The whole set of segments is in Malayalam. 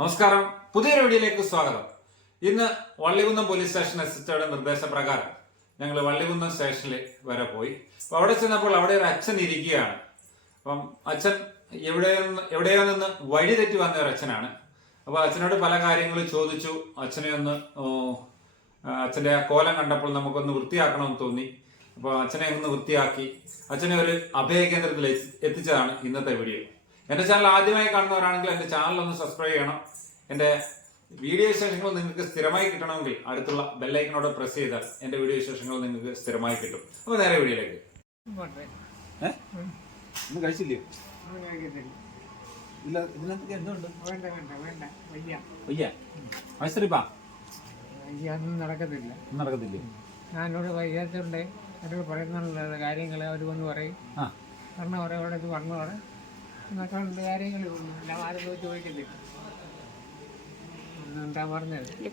നമസ്കാരം. പുതിയൊരു വീഡിയോയിലേക്ക് സ്വാഗതം. ഇന്ന് വള്ളികുന്നം പോലീസ് സ്റ്റേഷൻ അസിസ്റ്റന്റ് നിർദ്ദേശപ്രകാരം ഞങ്ങൾ വള്ളികുന്നം സ്റ്റേഷനിൽ വരെ പോയി. അപ്പൊ അവിടെ ചെന്നപ്പോൾ അവിടെ ഒരു അച്ഛൻ ഇരിക്കുകയാണ്. അപ്പം അച്ഛൻ എവിടെ എവിടെയോ നിന്ന് വഴി തെറ്റി വന്ന ഒരു അച്ഛനാണ്. അപ്പൊ അച്ഛനോട് പല കാര്യങ്ങളും ചോദിച്ചു. അച്ഛനെ ഒന്ന് അച്ഛന്റെ കോലം കണ്ടപ്പോൾ നമുക്കൊന്ന് വൃത്തിയാക്കണമെന്ന് തോന്നി. അപ്പോൾ അച്ഛനെ ഒന്ന് വൃത്തിയാക്കി. അച്ഛനെ ഒരു അഭയ കേന്ദ്രത്തിൽ എത്തിച്ചതാണ് ഇന്നത്തെ വീഡിയോ. എന്റെ ചാനൽ ആദ്യമായി കാണുന്നവരാണെങ്കിൽ എന്റെ ചാനൽ ഒന്ന് സബ്സ്ക്രൈബ് ചെയ്യണം. എന്റെ വീഡിയോ വിശേഷങ്ങൾ നിങ്ങൾക്ക് സ്ഥിരമായി കിട്ടണമെങ്കിൽ അടുത്തുള്ള ബെല്ലൈക്കനോട് പ്രസ് ചെയ്താൽ എന്റെ വീഡിയോ വിശേഷങ്ങൾ നിങ്ങൾക്ക് സ്ഥിരമായി കിട്ടും. അപ്പോൾ നേരെ വീഡിയോയിലേക്ക്. ഒന്നും കഴിച്ചില്ലേ? ഇല്ല ഇതിനകത്ത് എന്തുണ്ട്? വേണ്ട വേണ്ട വേണ്ട. വയ്യ. വയ്യ. മൈസറിപ്പാ വയ്യ ഒന്നും നടക്കത്തില്ല. നടക്കത്തില്ലേ? ഞാനോട് വയ്യാത്തതുകൊണ്ട് അവരോട് പറയുന്നുള്ള കാര്യങ്ങൾ അവർ വന്ന് പറയും. പറയാം അവിടെ ഇത് പറഞ്ഞു ആരും പോയി പറഞ്ഞത്?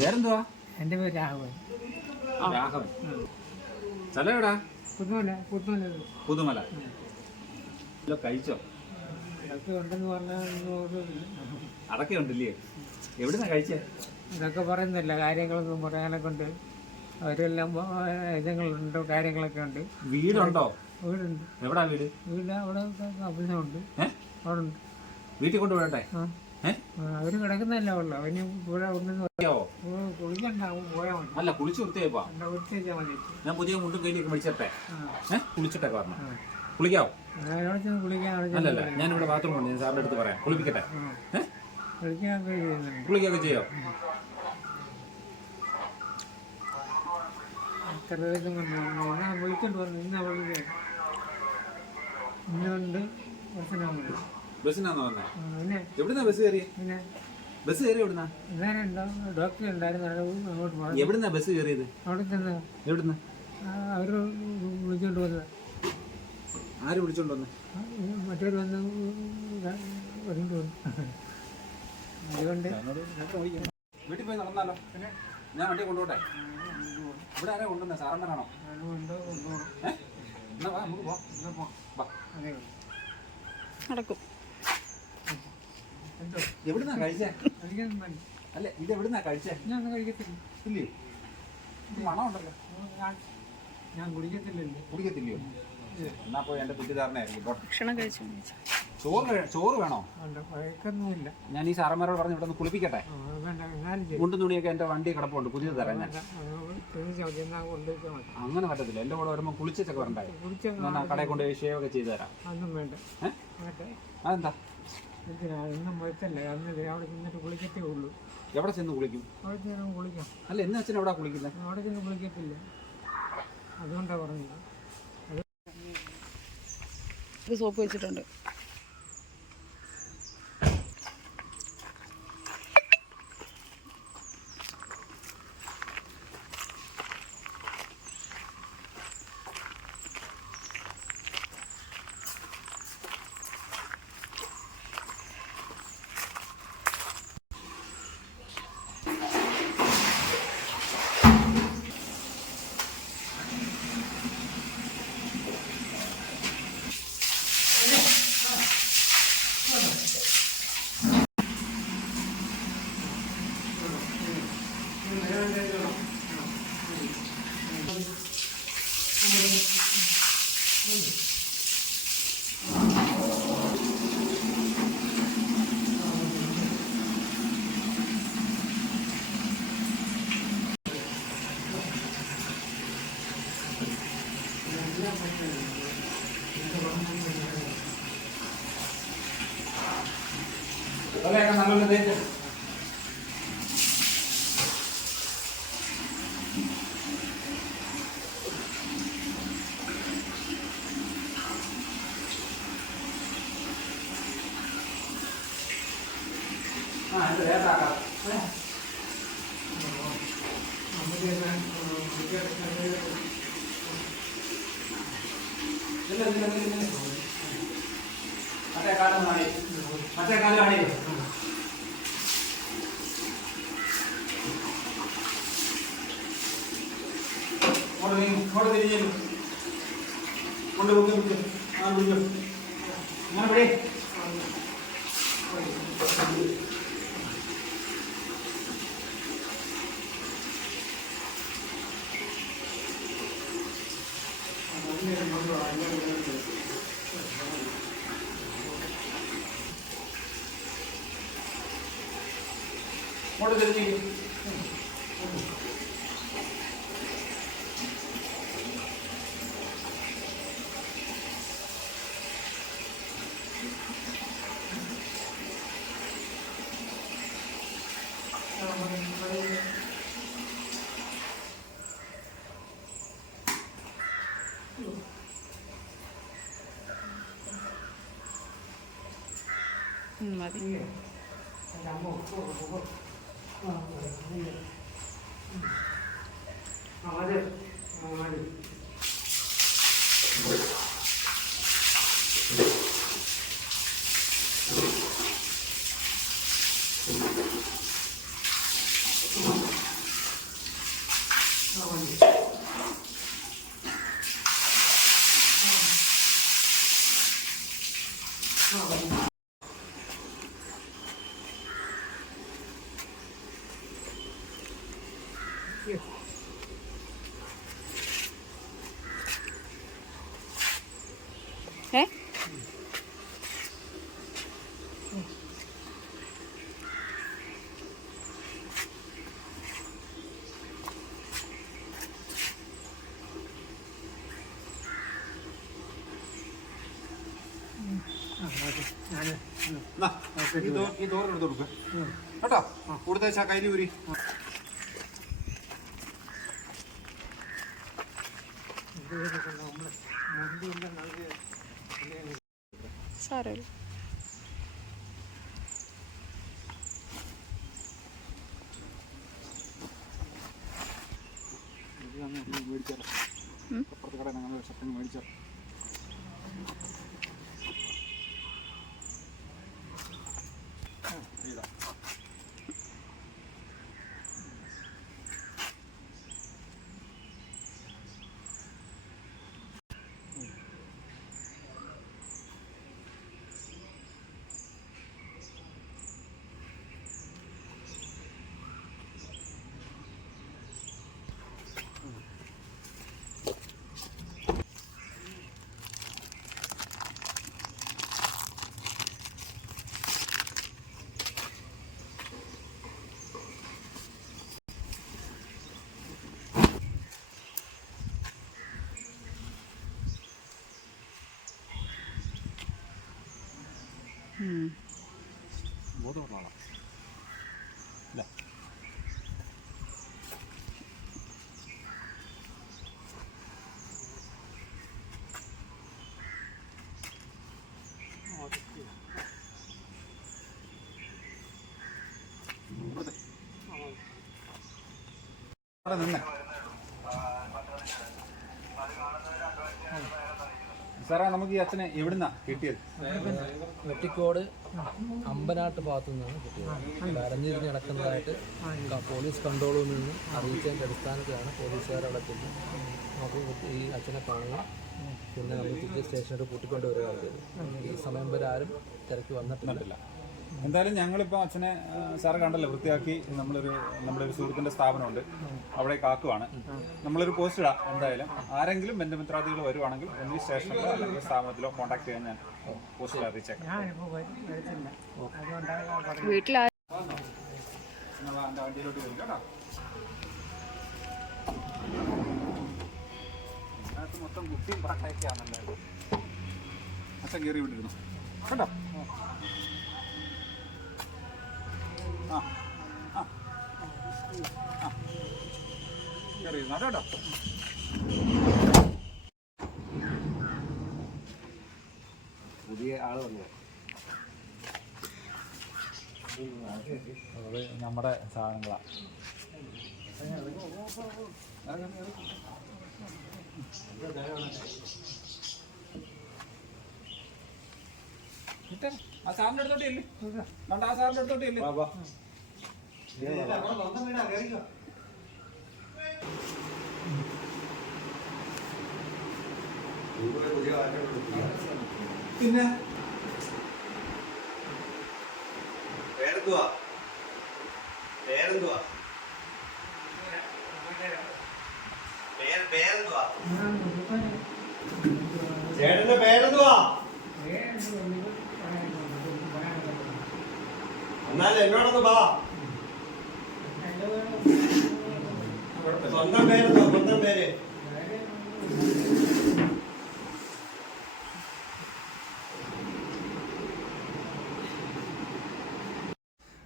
പേരെന്തുവാ? എന്റെ പേര് രാഘവൻ. രാഘവൻ. സ്ഥലം എവിടാ? പുതുമല പുതുമല. പുതുമല. ഇല്ല കഴിച്ചോ? ഉണ്ടെന്ന് പറഞ്ഞാൽ ഉണ്ടല്ലേ? എവിടുന്നാ കഴിച്ചേ? ഇതൊക്കെ പറയുന്നില്ല കാര്യങ്ങളൊന്നും പറയാനൊക്കെ ഉണ്ട്. അവരെല്ലാം ഇതുങ്ങളുണ്ട് കാര്യങ്ങളൊക്കെ ഉണ്ട്. വീടുണ്ടോ? വീടുണ്ട്. എവിടാ വീട്? വീട് അവിടെ അഭിനയമുണ്ട് അവിടെ ഉണ്ട് വീട്ടിൽ കൊണ്ട് ഏ? അവർ കിടക്കുന്നല്ല ഉള്ളു. അവന് ഇവിടെ? കുളിക്കണ്ടാവും പോയാൽ മതി. അല്ല കുളിച്ച് വൃത്തിയായിപ്പോ. വൃത്തിയാച്ചാൽ മതി. ഞാൻ പുതിയ മുണ്ടും കയ്യിലേക്ക് മേടിച്ചിട്ടെ? കുളിച്ചിട്ടൊക്കെ പറഞ്ഞു. കുളിക്കാവോ? അല്ലല്ല ഞാൻ ഇവിടെ ബാത്റൂം ഉണ്ട്. ഞാൻ സാറിന്റെ അടുത്ത് പറയാം. കുളിപ്പിക്കട്ടെ? കുളിക്കൊക്കെ ചെയ്യോ? വിളിച്ചോണ്ട് പറഞ്ഞു ഇന്ന് വിളിക്കാൻ ഇന്നുകൊണ്ട് പ്രശ്നമില്ല ബസ്സിനാന്ന് വന്നേ? പിന്നെ എവിടുന്നാ ബസ് കയറി പിന്നെ ബസ് കയറി എവിടുന്നാ? എല്ലാവരും ഡോക്ടർ ഉണ്ടായിരുന്നു. അങ്ങോട്ട് പോകണം എവിടുന്നാ ബസ് കയറിയത്? അവിടെ ചെന്ന് എവിടുന്ന്? അവർ വിളിച്ചോണ്ട് വന്നത്. ആര് വിളിച്ചോണ്ട് വന്ന്? ആ, മറ്റൊരു വന്ന് വരണ്ട് വന്നു. അതുകൊണ്ട് വീട്ടിൽ പോയി നടന്നാലോ? ഞാൻ വണ്ടി കൊണ്ടുപോട്ടെ. ഇവിടെ ആരാ കൊണ്ടുവന്നേ? സാറന്മാരാണോ? എന്നാ നമുക്ക് പോവാം. എന്നാ പോ. നടക്കും. എവിടുന്നാ കഴിച്ചേ? അല്ല ഇത് എവിടുന്നാ കഴിച്ചേ? ഞാൻ ഒന്നും കഴിക്കത്തില്ല. ഇല്ലയോ മണമുണ്ടല്ലോ. ഞാൻ- കുടിക്കത്തില്ലല്ലോ. കുടിക്കത്തില്ലയോ? എന്നാ പോയി എന്റെ തെറ്റിദ്ധാരണയായിരിക്കും. കേട്ടോ ഭക്ഷണം കഴിച്ചു ചോറ് ചോറ് വേണോ? അല്ല ഞാൻ ഈ സാറന്മാരോട് പറഞ്ഞു ഇവിടെ ഒന്ന് കുളിപ്പിക്കട്ടെ? മുണ്ടും തുണിയൊക്കെ എന്റെ വണ്ടി കിടപ്പുണ്ട്. പുതിയത് തരാം ഞാൻ. അങ്ങനെ പറ്റത്തില്ല. എന്റെ കൂടെ വരുമ്പോൾ കുളിച്ചൊക്കെ വരണ്ടേ? കുടിച്ച ഞാൻ കടയിൽ കൊണ്ട് ഷേവ് ഒക്കെ ചെയ്തു തരാം. അതൊന്നും വേണ്ട? അതെന്താ? എവിടെ ചെന്ന് കുളിക്കും? അല്ല എന്ന് അച്ഛൻ എവിടെ കുളിക്കുന്നത് അവിടെ ചെന്ന് കുളിക്കത്തില്ല. അതുകൊണ്ടാണ് പറഞ്ഞത്. ഇത് സോപ്പ് വെച്ചിട്ടുണ്ട്. മറ്റേ കാലം കാണി മറ്റേ കാലം കാണി ഇങ്ങോട്ട് നീങ്ങ്, ഇങ്ങോട്ട് തിരിഞ്ഞു കൊണ്ട് കൊണ്ട് കൊണ്ട് ആ വിളിക്കും ഇങ്ങനെ പിടി ഇങ്ങോട്ട് തിരിഞ്ഞിരിക്കും 音乐，大家莫做的不够，那个音乐。ഈ തോറ എടുത്ത് കൊടുക്ക്. കേട്ടോ? കൂടുതൽ കയ്യിൽ ഊരി. സാരമില്ല. ഉം. അപ്പുറത്തെ കടയിൽ ഞങ്ങൾ ഷർട്ടിങ് മേടിച്ചോ ഇതാ ഉം. ബോധമുള്ള ആളാ ഇല്ല അവിടെ നിന്നെ. സാറേ നമുക്ക് ഈ അച്ഛനെ എവിടുന്നാ കിട്ടിയത്? വെട്ടിക്കോട് അമ്പനാട്ട് ഭാഗത്തു നിന്നാണ് കിട്ടിയത്. കരഞ്ഞിരിഞ്ഞ് നടക്കുന്നതായിട്ട് പോലീസ് കൺട്രോളിൽ നിന്ന് അറിയിച്ചതിന്റെ അടിസ്ഥാനത്തിലാണ് പോലീസുകാർ അവിടെ ചെന്ന് നമുക്ക് ഈ അച്ഛനെ കാണുകയും പിന്നെ നമ്മൾ തിരിച്ച് സ്റ്റേഷനിൽ കൂട്ടിക്കൊണ്ടുവരികയാണ് ഈ സമയം വരെ ആരും തിരക്ക് വന്നിട്ടില്ല. എന്തായാലും ഞങ്ങളിപ്പോൾ അച്ഛനെ സാറ് കണ്ടല്ലോ വൃത്തിയാക്കി നമ്മളൊരു നമ്മുടെ ഒരു സുഹൃത്തിന്റെ സ്ഥാപനമുണ്ട്. അവിടെ കാക്കുവാണ്. നമ്മളൊരു പോസ്റ്റ് ഇടാം എന്തായാലും. ആരെങ്കിലും ബന്ധുമിത്രാദികൾ വരുവാണെങ്കിൽ ഒന്നീ സ്റ്റേഷനിലോ അല്ലെങ്കിൽ സ്ഥാപനത്തിലോ കോൺടാക്ട് ചെയ്യാൻ ഞാൻ പോസ്റ്റിൽ അറിയിച്ചേക്കാം വീട്ടിൽ ആ- നിങ്ങൾ എന്റെ വണ്ടിയിലോട്ട് വരും കേട്ടോ. അതിനകത്ത് മൊത്തം കുട്ടിയും പാട്ടയൊക്കെ ആണല്ലോ അച്ഛൻ കയറി വിട്ടിരുന്നു. കേട്ടോ കേട്ടോ പുതിയ ആൾ വന്നു. അത് നമ്മുടെ സാധനങ്ങളാണ് ആ സാറിന്റെ അടുത്തോട്ട് ഇല്ലേ കണ്ട ആ സാറിന്റെ അടുത്തോട്ട് ഇല്ലേ പിന്നെ? പേരെന്തുവാ പേരെന്തുവാ പേര് പേരെന്തുവാ ചേട്ടന്റെ പേരെന്തുവാ സ്വന്തം സ്വന്തം പേര്?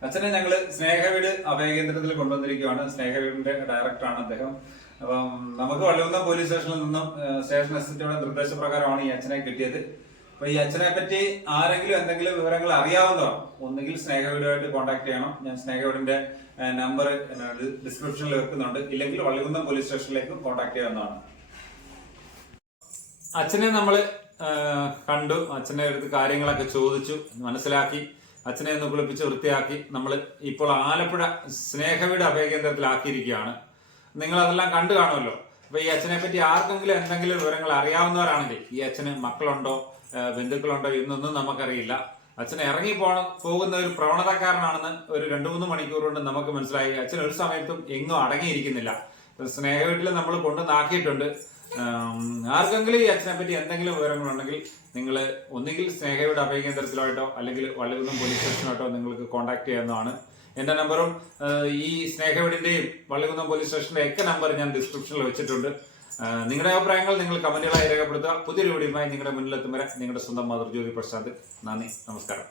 അച്ഛനെ ഞങ്ങൾ സ്നേഹവീട് അഭയകേന്ദ്രത്തിൽ കൊണ്ടുവന്നിരിക്കുകയാണ് സ്നേഹവീടിന്റെ ഡയറക്ടറാണ് അദ്ദേഹം. അപ്പം നമുക്ക് വള്ളികുന്നം പോലീസ് സ്റ്റേഷനിൽ നിന്നും സ്റ്റേഷൻ എസ്റ്റിയുടെ നിർദ്ദേശപ്രകാരമാണ് ഈ അച്ഛനെ കിട്ടിയത്. അപ്പൊ ഈ അച്ഛനെ പറ്റി ആരെങ്കിലും എന്തെങ്കിലും വിവരങ്ങൾ അറിയാവുന്നവർ ഒന്നുകിൽ സ്നേഹവീടുമായിട്ട് കോൺടാക്ട് ചെയ്യണം. ഞാൻ സ്നേഹവീടിന്റെ നമ്പർ ഡിസ്ക്രിപ്ഷനിൽ വെക്കുന്നുണ്ട്. ഇല്ലെങ്കിൽ വള്ളികുന്നം പോലീസ് സ്റ്റേഷനിലേക്ക് കോൺടാക്ട് ചെയ്യാവുന്നതാണ്. അച്ഛനെ നമ്മൾ കണ്ടു. അച്ഛനെ അടുത്ത് കാര്യങ്ങളൊക്കെ ചോദിച്ചു. മനസ്സിലാക്കി. അച്ഛനെ ഒന്ന് കുളിപ്പിച്ച് വൃത്തിയാക്കി. നമ്മൾ ഇപ്പോൾ ആലപ്പുഴ സ്നേഹവീട് അഭയകേന്ദ്രത്തിലാക്കിയിരിക്കുകയാണ്. നിങ്ങൾ അതെല്ലാം കണ്ടു കാണുമല്ലോ. അപ്പൊ ഈ അച്ഛനെ പറ്റി ആർക്കെങ്കിലും എന്തെങ്കിലും വിവരങ്ങൾ അറിയാവുന്നവരാണെങ്കിൽ ഈ അച്ഛന് മക്കളുണ്ടോ? ബന്ധുക്കളുണ്ടോ എന്നൊന്നും നമുക്കറിയില്ല. അച്ഛൻ ഇറങ്ങി പോണ പോകുന്ന ഒരു പ്രവണതക്കാരനാണെന്ന് ഒരു രണ്ടു മൂന്ന് മണിക്കൂർ കൊണ്ട് നമുക്ക് മനസ്സിലായി. അച്ഛൻ ഒരു സമയത്തും എങ്ങും അടങ്ങിയിരിക്കുന്നില്ല. സ്നേഹ വീട്ടിൽ നമ്മൾ കൊണ്ടുവന്നാക്കിയിട്ടുണ്ട് ആർക്കെങ്കിലും ഈ അച്ഛനെ പറ്റി എന്തെങ്കിലും വിവരങ്ങളുണ്ടെങ്കിൽ നിങ്ങൾ ഒന്നുകിൽ സ്നേഹയുടെ അഭയകേന്ദ്രത്തിലോട്ടോ അല്ലെങ്കിൽ വള്ളികുന്നം പോലീസ് സ്റ്റേഷനോട്ടോ നിങ്ങൾക്ക് കോൺടാക്ട് ചെയ്യാവുന്നതാണ്. എന്റെ നമ്പറും ഈ സ്നേഹവീടിന്റെയും വള്ളികുന്നം പോലീസ് സ്റ്റേഷന്റെ ഒക്കെ നമ്പർ ഞാൻ ഡിസ്ക്രിപ്ഷനിൽ വെച്ചിട്ടുണ്ട്. നിങ്ങളുടെ അഭിപ്രായങ്ങൾ നിങ്ങൾ കമന്റുകളായി രേഖപ്പെടുത്തുക. പുതിയൊരു വീഡിയോയുമായി നിങ്ങളുടെ മുന്നിലെത്തും വരെ നിങ്ങളുടെ സ്വന്തം മാതൃജ്യോതി പ്രശാന്ത്. നന്ദി. നമസ്കാരം.